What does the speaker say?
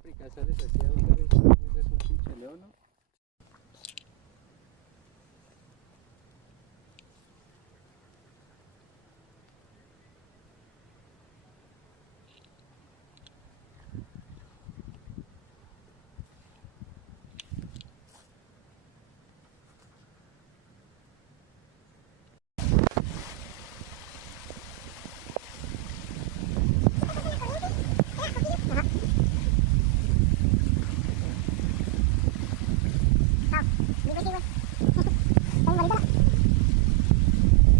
África sales así a buscar eso, es un pinche león, ¿no?